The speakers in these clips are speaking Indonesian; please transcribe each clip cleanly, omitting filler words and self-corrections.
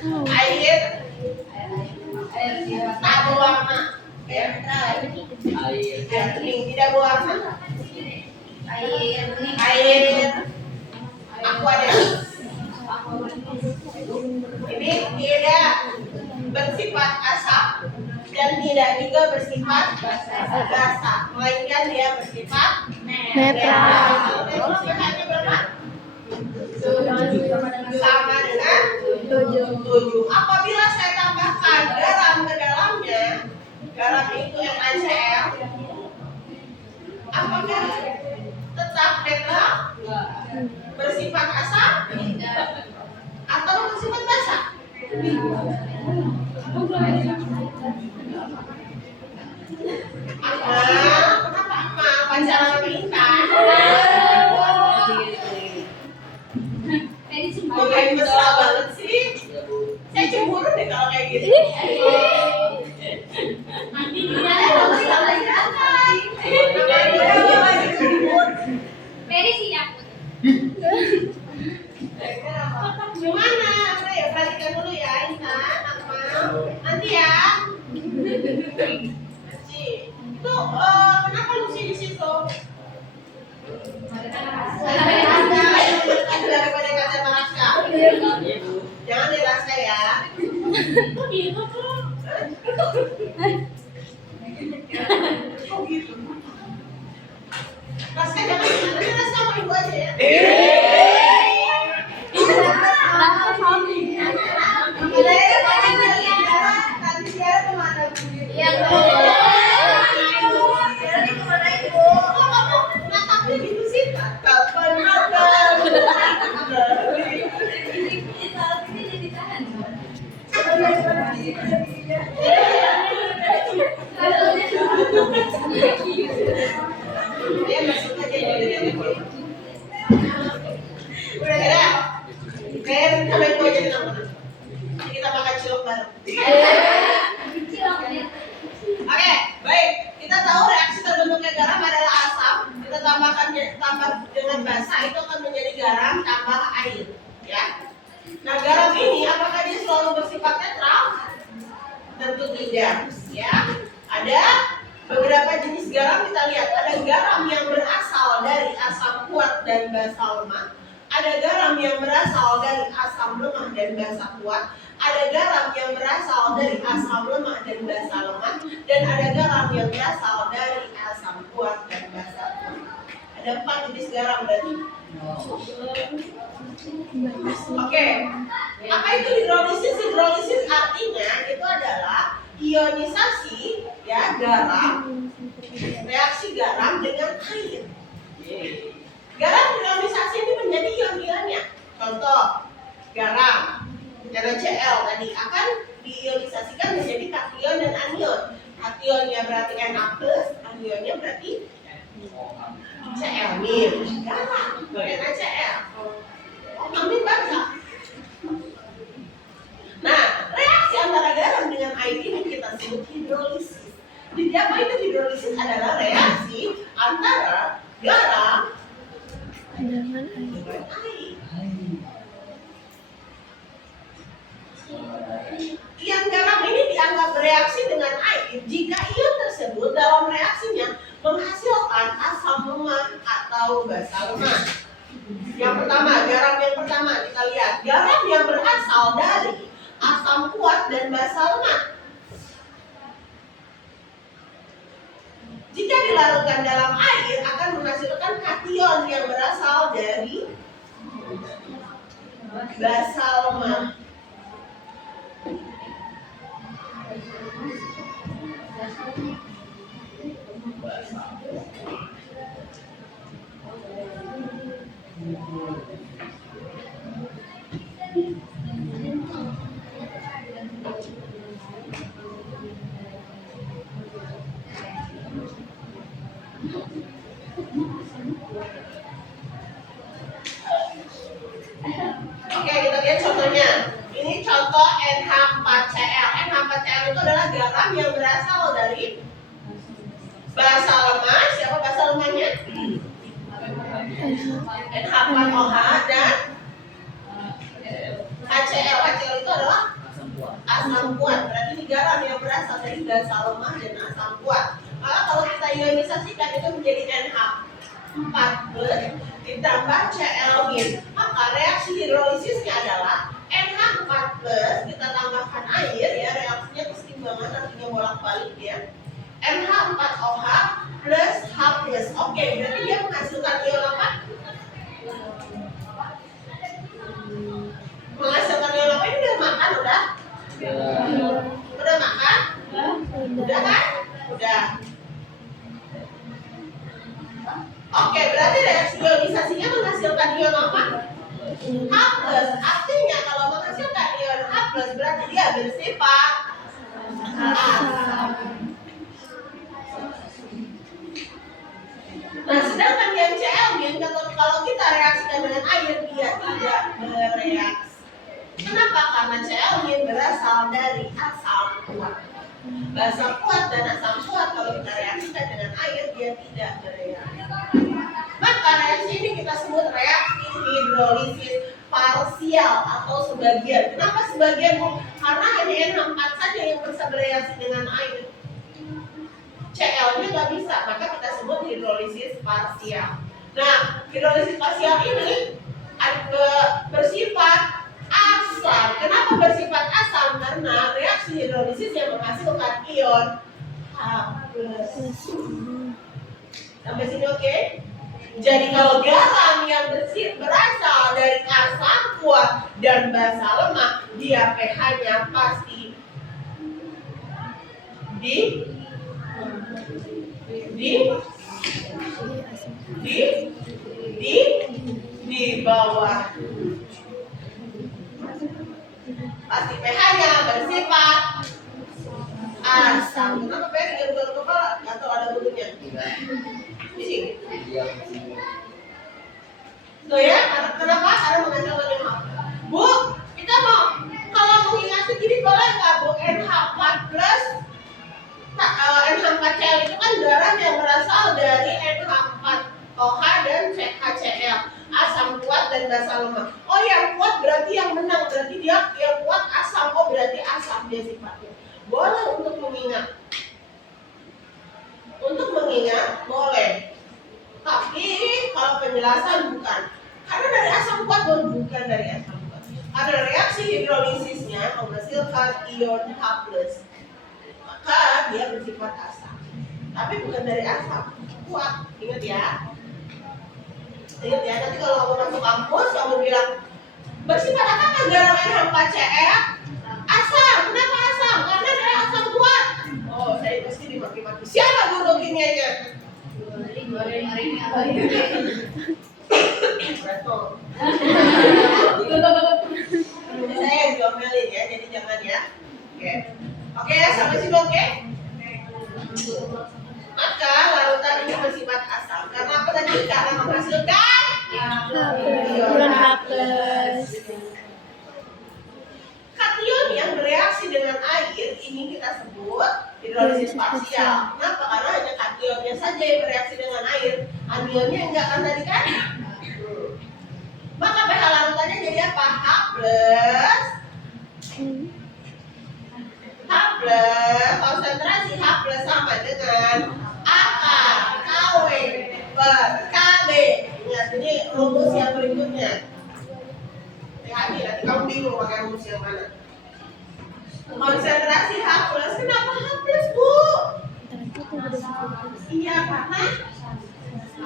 Air tak berwarna. Air bening tidak berwarna. Air Aquarius. Ini tidak bersifat asam dan tidak juga bersifat basa, melainkan dia bersifat netral. Sifatnya berapa? Sama dengan 7. Apabila saya tambahkan garam ke dalamnya, garam itu NaCl, apakah tetap netral? Bersifat asam atau bersifat basa? Kenapa emak pacaran sama Intan? Kayak mesra banget sih. Saya cemburu deh kalau kayak gitu. Gimana? Udah ya, balikan dulu ya Intan, Akmal. Nanti ya. Itu kenapa Lucy di situ? Daripada kata Maraska. Jangan dirasa ya. Kok gitu tuh? Kok gitu? Raska jangan, nanti Raska sama ibu aja ya. Tadi dia kemana? Iya. Kita makan cilok bareng. Oke, baik. Kita tahu reaksi terbentuknya garam adalah asam. Kita tambah dengan basa itu akan menjadi garam tambah air, ya. Nah, garam ini apakah dia selalu bersifat netral? Tentu tidak, ya. Ada beberapa jenis garam, kita lihat. Ada garam yang berasal dari asam kuat dan basa lemah. Ada garam yang berasal dari asam lemah dan basa kuat. Ada garam yang berasal dari asam lemah dan basa lemah. Dan ada garam yang berasal dari asam kuat dan basa kuat. Ada 4 jenis garam berarti. Oke. Apa itu hidrolisis? Hidrolisis artinya itu adalah ionisasi, ya, garam, reaksi garam dengan air. Garam ionisasi ini menjadi ion-ionnya. Contoh, garam NaCl tadi akan diionisasikan menjadi kation dan anion. Kationnya berarti Na+, anionnya berarti Cl min. Garam NaCl. Amin baca. Nah, reaksi antara garam dengan air ini kita sebut hidrolisis. Jadi apa itu hidrolisis? Adalah reaksi antara garam dengan air. Ion garam ini dianggap bereaksi dengan air jika ion tersebut dalam reaksinya menghasilkan asam lemah atau basa lemah. Yang pertama, garam yang pertama kita lihat, garam yang berasal dari asam kuat dan basa lemah. Jika dilarutkan dalam air akan menghasilkan kation yang berasal dari basa lemah. Oke, kita lihat contohnya. Ini contoh NH4Cl. NH4Cl itu adalah garam yang berasal dari basa lemah. Siapa basa lemahnya? NH4OH dan HCl. HCl itu adalah garam yang berasal dari basa lemah dan asam kuat. Maka kalau kita ionisasikan itu menjadi NH4+ ditambah Cl-. Maka reaksi hidrolisisnya adalah NH4+ kita tambahkan air ya, reaksinya keseimbangan artinya bolak-balik ya. NH4OH plus H+. Oke, berarti dia menghasilkan ion apa? Menghasilkan ion apa? Ini udah makan udah? Udah makan? Udah kan? Udah. Oke, berarti reaksi ionisasinya menghasilkan ion apa? H+. Artinya kalau menghasilkan ion H+, berarti dia bersifat asam. Nah, sedangkan yang Cl- kalau kita reaksikan dengan air, dia tidak bereaksi. Kenapa? Karena Cl- berasal dari asam kuat. Basa kuat dan asam kuat kalau kita reaksikan dengan air, dia tidak bereaksi. Maka reaksi ini kita sebut reaksi hidrolisis parsial atau sebagian. Kenapa sebagian? Karena hanya NH4 saja yang bisa bereaksi dengan air. Cl-nya nggak bisa, maka kita sebut hidrolisis parsial. Nah, hidrolisis parsial ini bersifat asam. Kenapa bersifat asam? Karena reaksi hidrolisis yang menghasilkan ion H+. Sampai sini oke? Jadi kalau garam yang berasal dari asam kuat dan basa lemah, dia pH-nya pasti di bawah. Pasti pH-nya bersifat asam. Kenapa pH garu-garu kepala? Atau ada bulunya? Di sini. Tuh ya, kenapa? Karena menghasilkan NH. Bu, kita mau kalau mengingat begini boleh nggak Bu? NH4+ NH4Cl itu kan garam yang berasal dari NH4OH dan HCl, asam kuat dan basa lemah. Oh, yang kuat berarti yang menang, berarti dia yang kuat asam. Oh, berarti asam dia sifatnya. Boleh untuk mengingat. Untuk mengingat boleh. Tapi kalau penjelasan bukan. Karena dari asam kuat bukan dari asam kuat. Ada reaksi hidrolisisnya menghasilkan ion H+. Maka dia bersifat asam. Tapi bukan dari asam kuat. Ingat ya. Ingat ya, nanti kalau kamu masuk kampus kamu bilang bersifat apa garam NH4Cl? Asam. Kenapa asam? Karena dari asam kuat. Oh, saya pasti dimaki-maki. Siapa guru kimianya? Betul. Jadi saya yang diomelin ya, jadi jangan ya. Oke. Oke, sampai sini oke? Maka larutan ini bersifat asam. Karena apa tadi? Karena menghasilkan ion H+. Kation yang bereaksi dengan air ini kita sebut hidrolisis parsial. Kenapa? Karena hanya kationnya saja yang bereaksi dengan air, anionnya enggak kan tadi kan? Maka pH larutannya jadi apa? H+, konsentrasi H+ sama dengan akar KW per KB. Ingat, ini rumus yang berikutnya. Nanti kamu bingung pakai rumus yang mana. Konsentrasi H+, kenapa H+, Bu? Iya, karena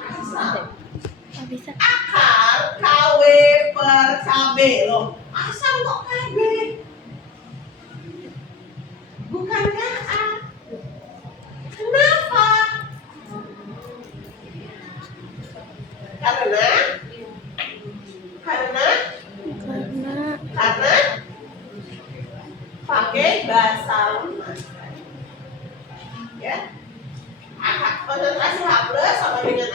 asam. Akar KW per KB loh. Asam kok KB? Bukankah A? Kenapa? Karena pakai basa lemah. Ya. Konsentrasi H+ sama dengan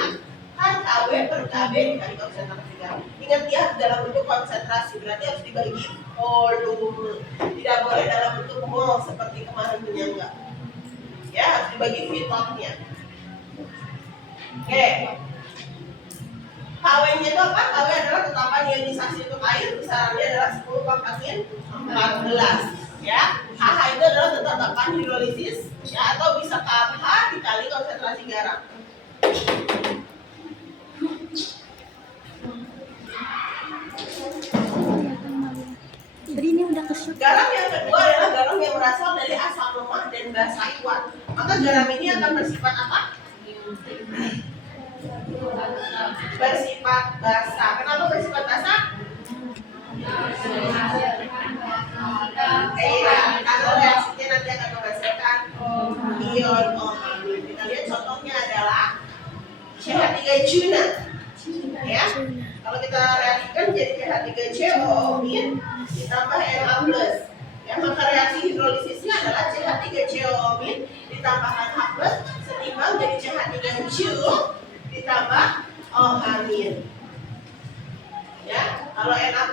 akar KW per KB dikali konsentrasi garam. Ingat ya, dalam bentuk konsentrasi berarti harus dibagi volume. Tidak boleh dalam bentuk mol seperti kemarin penyangga. Ya, harus dibagi fitotnya. Oke. KW-nya itu apa? KW adalah ketambaan ionisasi untuk air, besarannya adalah 10 pangkat min 14. Ya, HH itu adalah tetap tambahkan hidrolisis ya, atau bisa KH dikali konsentrasi garam. Garam yang kedua adalah garam yang berasal dari asam lemah dan basa kuat. Maka garam ini akan bersifat apa? Bersifat basa. Kenapa bersifat basa? Iya, karena reaksinya nanti akan menghasilkan ion OH. Kita lihat contohnya adalah CH3CuNa. Ya, kalau kita reaksikan jadi CH3COO ditambah Na+. Ya, maka reaksi hidrolisisnya adalah CH3COO ditambahkan H+ setimbang jadi CH3Cu ditambah OH-. Ya, kalau Na+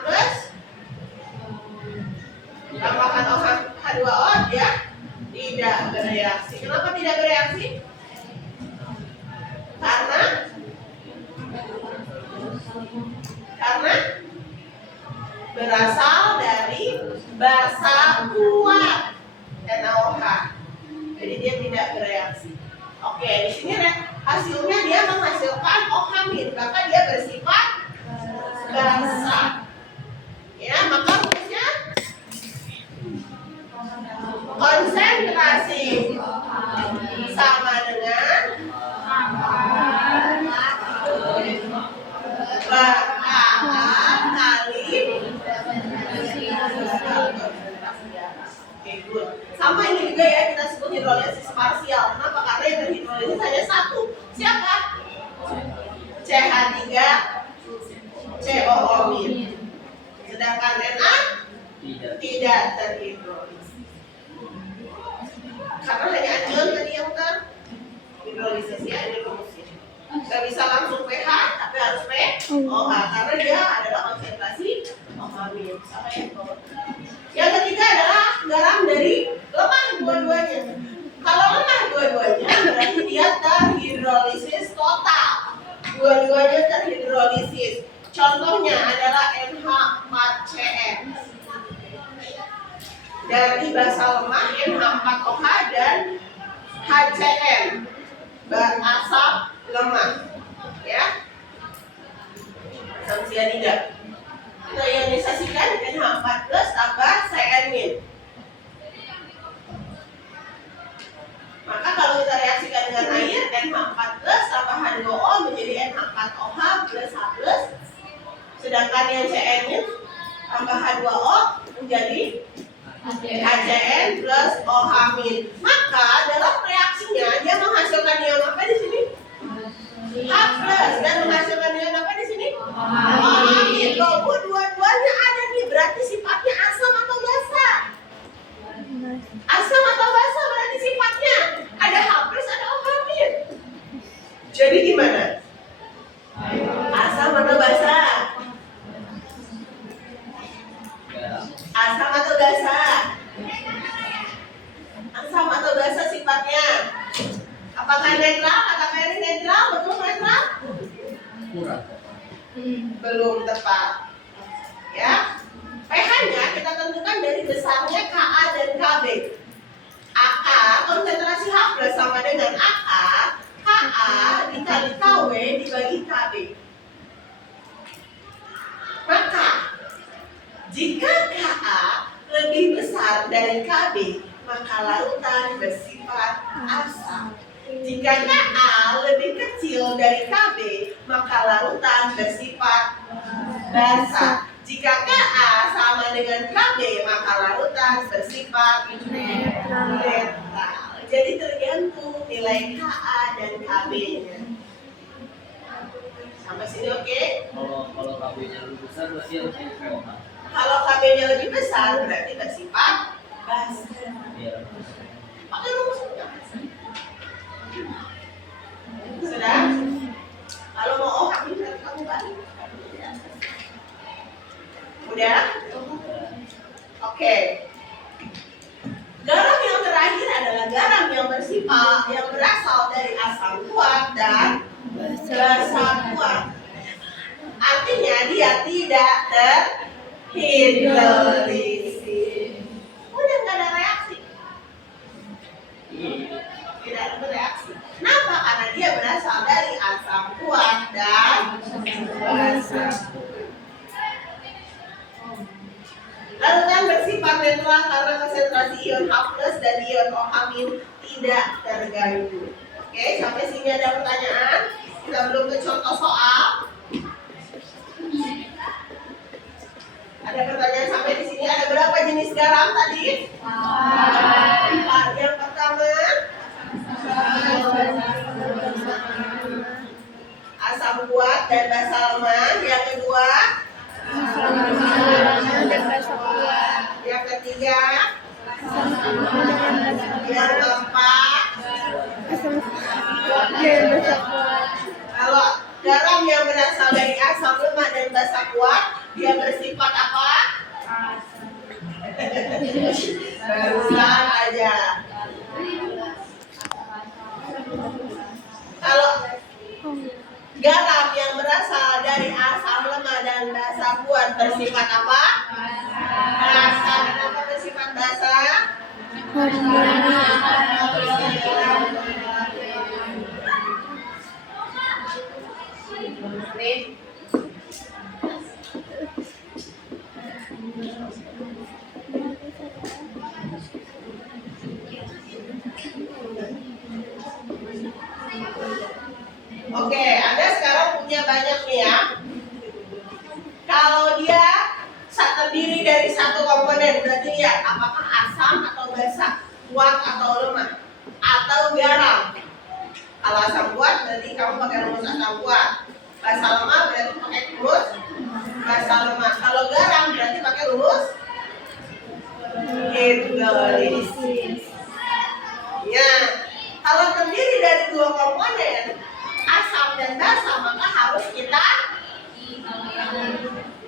tambahkan H2O dia tidak bereaksi. Kenapa tidak bereaksi? Karena berasal dari basa kuat NaOH. Jadi dia tidak bereaksi. Oke, di sini hasilnya dia menghasilkan OH-, maka dia bersifat basa. Ya, maka rumusnya konsentrasi sama dengan sama ini juga ya, kita sebut hidrolisis parsial. Kenapa? Karena yang terhidrolisis hanya satu. Siapa? CH3COO-. Sedangkan Na tidak terhidrolisis. Karena hanya anion tadi yang terhidrolisis ya, ini rumusnya. Gak bisa langsung pH, tapi harus pOH karena dia adalah konsentrasi OH-. Sama ya. Yang ketiga adalah garam dari lemah dua-duanya. Kalau lemah dua-duanya berarti dia terhidrolisis total. Dua-duanya terhidrolisis. Contohnya adalah NH4Cl. Dari basa lemah NH4OH dan HCl berasam lemah. Ya. Asam sianida. Kita ionisasikan NH4+ tambah Cn-. Maka kalau kita reaksikan dengan air, NH4+ tambah H2O menjadi NH4OH plus H+. Sedangkan yang Cn tambah H2O menjadi HCN plus OH-. Maka dalam reaksinya dia menghasilkan ion apa di sini? H+ dan menghasilkan ion apa di sini? OH-. Loh, dua-duanya ada nih, berarti sifatnya asam atau basa? Asam atau basa berarti sifatnya ada H+, ada OH-. Jadi gimana? Asam atau basa? Asam atau basa? Asam atau basa sifatnya? Apakah netral? Katakan ini netral, betul netral? Kurang. Belum tepat. Ya. pH-nya kita tentukan dari besarnya Ka dan Kb. Ak konsentrasi H+ sama dengan Ak, Ka dikali Kw dibagi Kb. Maka jika Ka lebih besar dari Kb, maka larutan bersifat asam. Jika Ka lebih kecil dari Kb, maka larutan bersifat basa. Jika Ka sama dengan Kb, maka larutan bersifat netral. Jadi tergantung nilai Ka dan Kb-nya. Sampai sini oke? Kalau KB-nya lebih besar berarti harusnya pOH. Kalau Kb-nya lebih besar berarti bersifat basa. Iya. Pakai rumusnya. Sudah? Kalau mau OH berarti kamu balik. Udah? Oke. Garam yang terakhir adalah garam yang bersifat yang berasal dari asam kuat dan basa kuat. Artinya dia tidak terhidrolisis. Udah nggak ada reaksi. bersifat netral karena konsentrasi ion H+ dan ion OH- tidak terganggu. Oke, sampai sini ada pertanyaan? Kita belum ke contoh soal. Ada pertanyaan sampai di sini? Ada berapa jenis garam tadi? 4. Yang pertama asam kuat dan basa lemah. Yang kedua yang ketiga, yang keempat, kalau garam yang berasal dari asam lemah dan basa kuat, dia bersifat apa? Barusan aja. Kalau garam yang berasal dari asam lemah dan basa kuat bersifat apa? Basa. Kenapa bersifat basa? Nih. Oke, Anda sekarang punya banyak nih ya. Kalau dia terdiri dari satu komponen, berarti lihat apakah asam atau basa, kuat atau lemah, atau garam. Kalau asam kuat berarti kamu pakai rumus asam kuat. Basa lemah berarti pakai rumus basa lemah. Kalau garam berarti pakai rumus hidrolisis. Ya, kalau terdiri dari dua komponen, asam dan basa, maka harus kita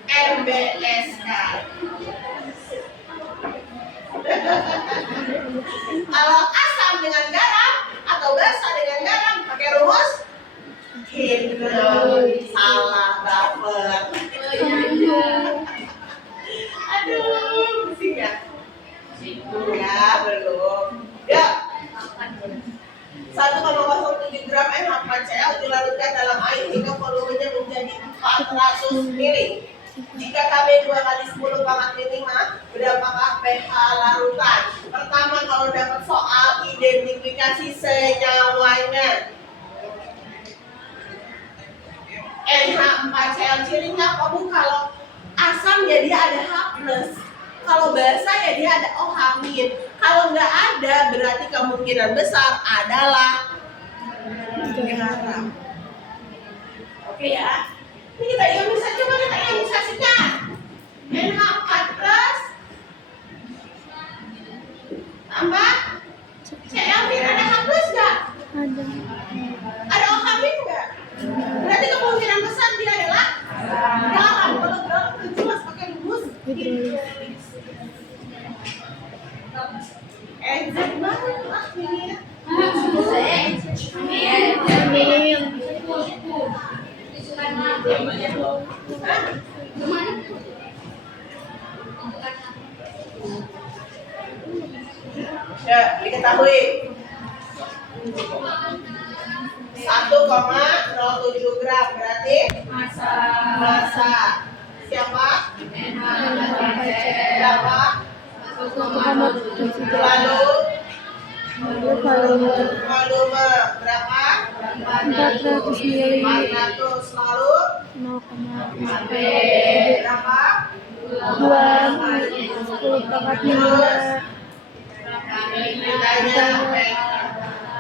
MBS-kan. Kalau asam dengan garam atau basa dengan garam pakai rumus hidrolisis. Salah baper. Aduh, pusing ya? Ya, belum. Ya. 1,07 gram NH4Cl dilarutkan dalam air hingga volumenya menjadi 400 ml. Jika Kb 2 kali 10 pangkat 5, berapakah pH larutan? Pertama, kalau dapat soal identifikasi senyawanya. NH4Cl cirinya apa Bu? Kalau asam ya dia ada H+. Kalau basa ya dia ada OH-. Kalau nggak ada berarti kemungkinan besar adalah garam. Oke ya. Ini kita ionisasi, coba kita ionisasikan. NH4+ tambah Cl- ada H+ nggak? Ada. Ada OH- nggak? Berarti kemungkinan besar dia adalah garam. Kalau garam itu jelas pakai rumus hidrolisis. Exact banget lah ini. Ya, diketahui 1,07 gram berarti massa. Siapa? Berapa? Lalu volume berapa? 400 ml. 400. Lalu 0,5 berapa? 10 pangkat 5.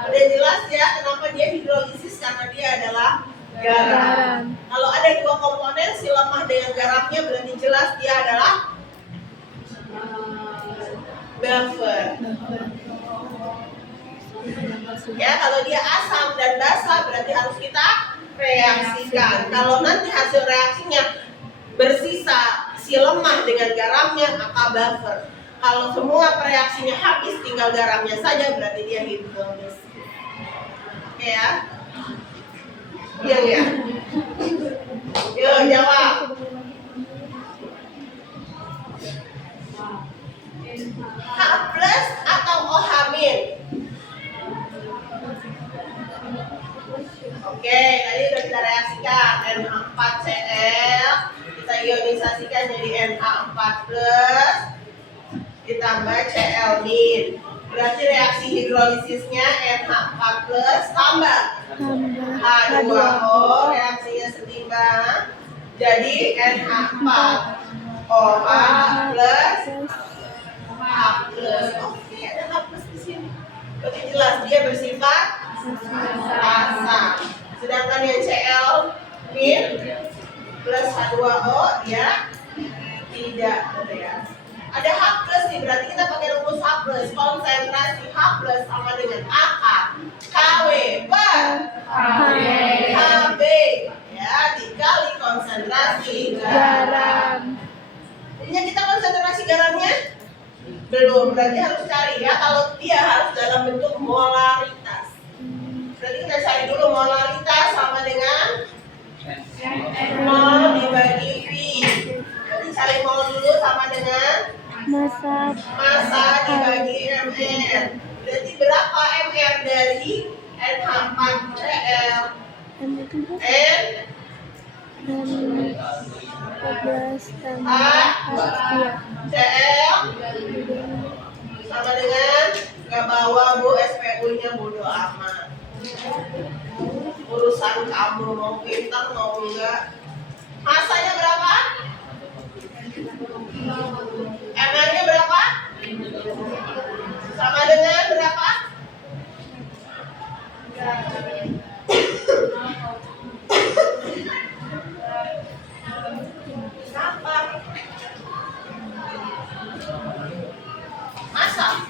Udah jelas ya kenapa dia hidrolisis, karena dia adalah garam. Kalau ada dua komponen si lemah dengan garamnya berarti jelas dia adalah buffer. Ya, kalau dia asam dan basa berarti harus kita reaksikan. Kalau nanti hasil reaksinya bersisa si lemah dengan garamnya maka buffer. Kalau semua reaksinya habis tinggal garamnya saja berarti dia hidrolisis. Oke ya? Iya ya. Yuk jawab. H+ atau OH-. Oke, tadi udah kita reaksikan NH4Cl, kita ionisasikan jadi NH4+. ditambah Cl min. Berarti reaksi hidrolisisnya NH4 plus tambah tambah H2O, reaksinya setimbang. Jadi NH4OH plus H plus. Oke, ada H plus di sini. Berarti jelas dia bersifat asam. Sedangkan yang Cl min plus H2O ya tidak bereaksi. Ada H plus nih, berarti kita pakai rumus H plus. Konsentrasi H plus sama dengan AK KW per HB ya dikali konsentrasi garam. Jadinya kita konsentrasi garamnya belum, berarti harus cari ya. Kalau dia harus dalam bentuk molaritas, berarti kita cari dulu molaritas sama dengan mol dibagi V. Jadi cari mol dulu sama dengan massa dibagi mR. Berarti berapa mR dari NH4Cl? N 14 tambah Cl sama dengan nggak bawa bu SPU nya bodo amat. Urusan kamu mau pintar mau enggak. Masanya berapa? MR-nya berapa? Sama dengan berapa? Berapa? Masa?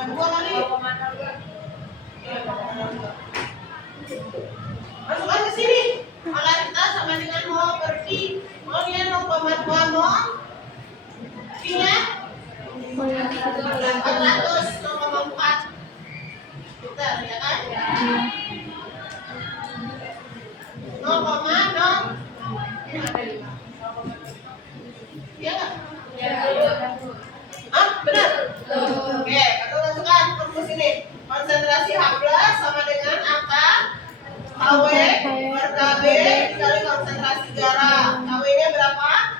Dua kali. Masukkan ke sini. Molaritas sama dengan mol per V. Molnya 0,2 mol. V-nya 400, 0,4 liter ya kan? 0,0. Iya nggak? Ah, benar. Oke, kita masukkan rumus ini. Konsentrasi H plus sama dengan angka KW per KB dikali konsentrasi garam. KW-nya berapa?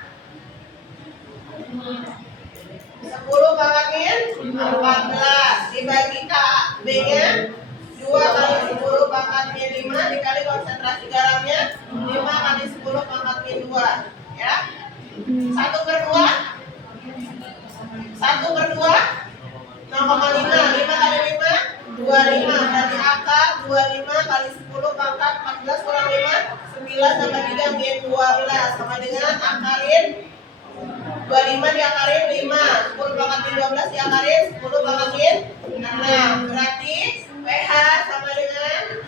10 pangkat min 14 dibagi KB-nya 2 kali 10 pangkat min 5 dikali konsentrasi garamnya 5 kali 10 pangkat min 2 ya. 1/2 0,5 5 kali 5 25 berarti akar 25 kali 10 pangkat 14 kurang 5 9 tambah 3 min 12 sama dengan akarin 25 diakarin 5 10 pangkat min 12 diakarin 10 pangkat min 6 berarti pH sama dengan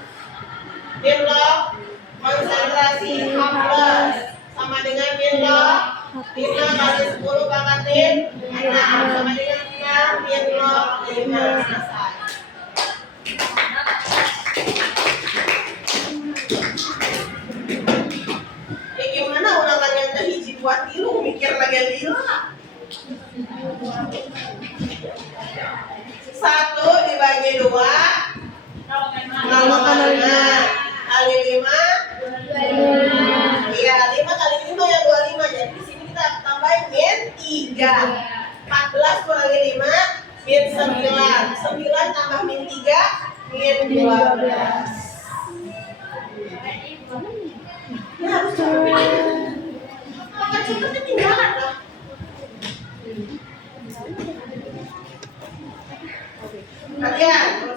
min log konsentrasi H plus sama dengan min log 5 kali 10 pangkat min 6 sama dengan 6 min log 5 selesai. Ya gimana ulangannya teh hiji buat tilu mikir lagi lila. 1 dibagi 2 0,5 kali 5 iya 5 kali 5 yang 25 jadi di sini kita tambahin min 3 14 kurangi 5 min 9 9 tambah min 3 min 12 ya harus cepet kalau cepet ketinggalan lah. Kalian